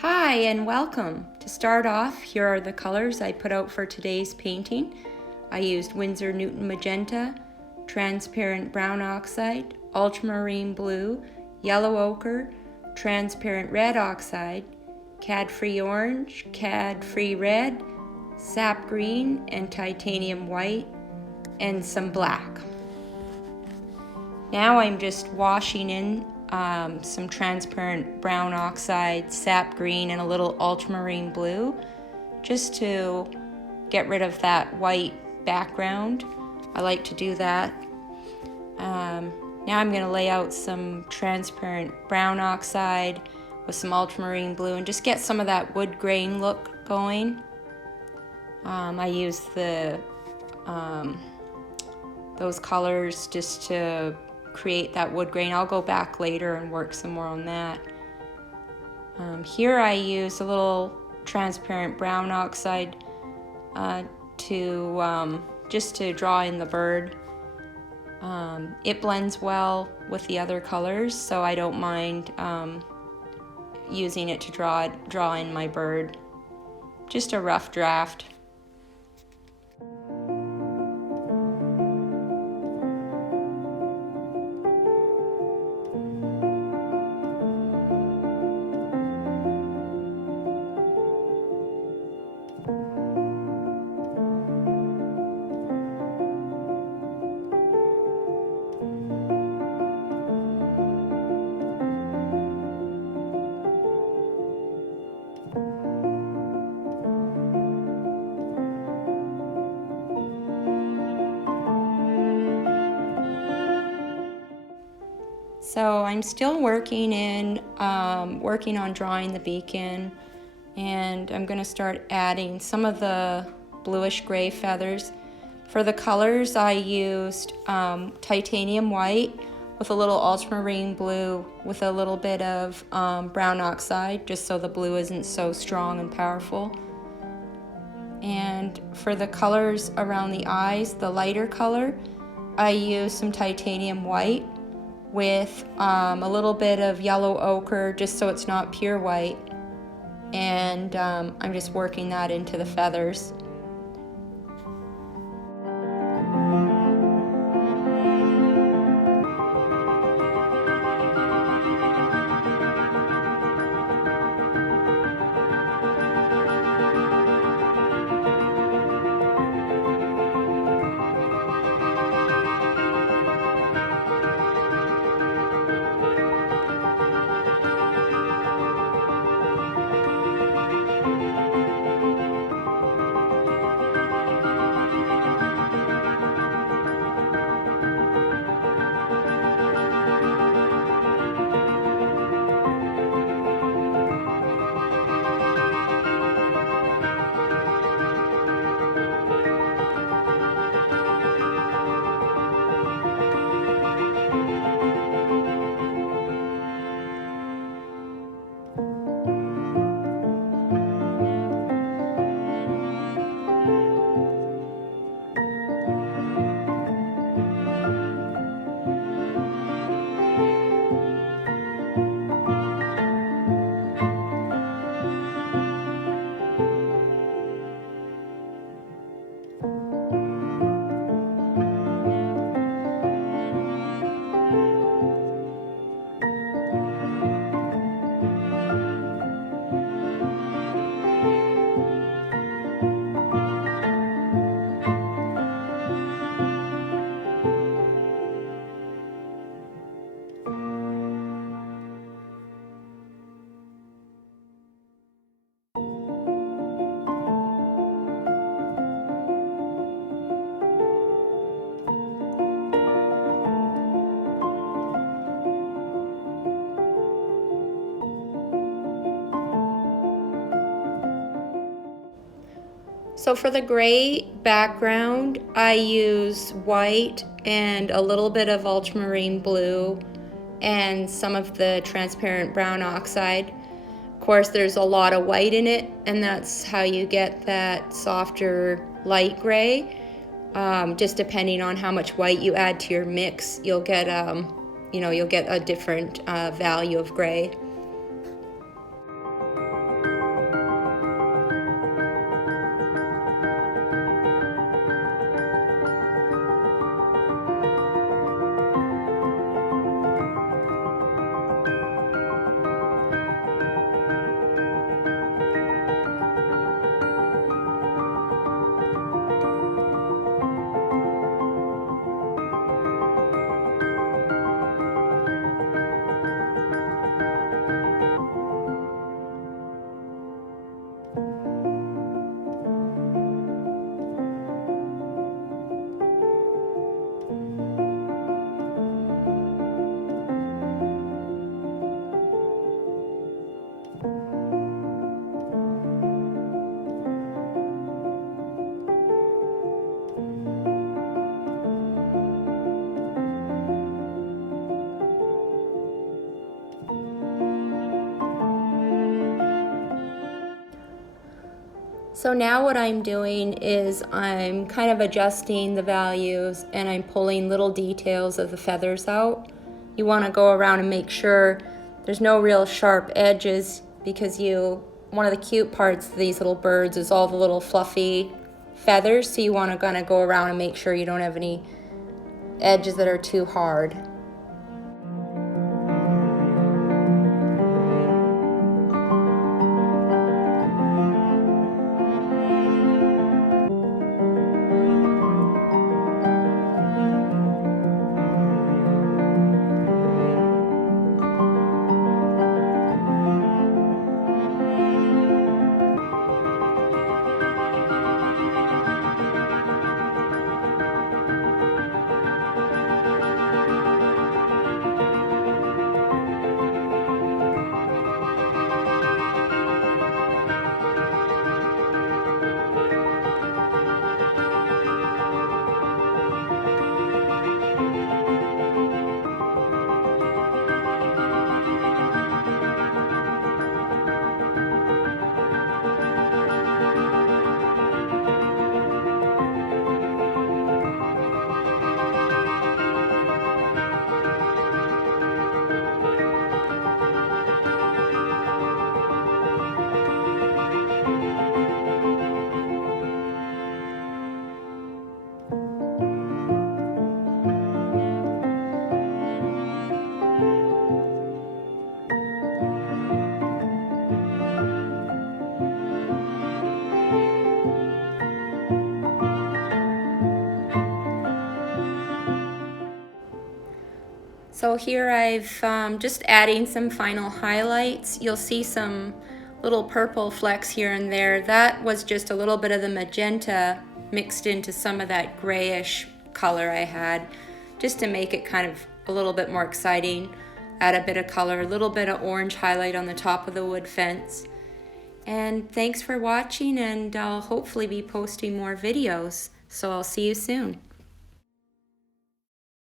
Hi and welcome. To start off, here are the colors I put out for today's painting. I used Winsor Newton magenta, transparent brown oxide, ultramarine blue, yellow ochre, transparent red oxide, cad-free orange, cad-free red, sap green, and titanium white, and some black. Now I'm just washing in some transparent brown oxide, sap green, and a little ultramarine blue, just to get rid of that white background. I like to do that. Now I'm going to lay out some transparent brown oxide with some ultramarine blue and just get some of that wood grain look going. I use those colors just to create that wood grain. I'll go back later and work some more on that. Here I use a little transparent brown oxide just to draw in the bird. It blends well with the other colors, so I don't mind using it to draw in my bird. Just a rough draft. So I'm still working on drawing the beacon, and I'm going to start adding some of the bluish gray feathers. For the colors, I used titanium white with a little ultramarine blue with a little bit of brown oxide, just so the blue isn't so strong and powerful. And for the colors around the eyes, the lighter color, I used some titanium white with a little bit of yellow ochre, just so it's not pure white, and I'm just working that into the feathers. So for the gray background, I use white and a little bit of ultramarine blue and some of the transparent brown oxide. Of course, there's a lot of white in it, and that's how you get that softer light gray. Just depending on how much white you add to your mix, you'll get a different value of gray. So now what I'm doing is I'm kind of adjusting the values and I'm pulling little details of the feathers out. You want to go around and make sure there's no real sharp edges, because one of the cute parts of these little birds is all the little fluffy feathers, so you want to kind of go around and make sure you don't have any edges that are too hard. So here I've just adding some final highlights. You'll see some little purple flecks here and there. That was just a little bit of the magenta mixed into some of that grayish color I had, just to make it kind of a little bit more exciting. Add a bit of color, a little bit of orange highlight on the top of the wood fence. And thanks for watching, and I'll hopefully be posting more videos. So I'll see you soon.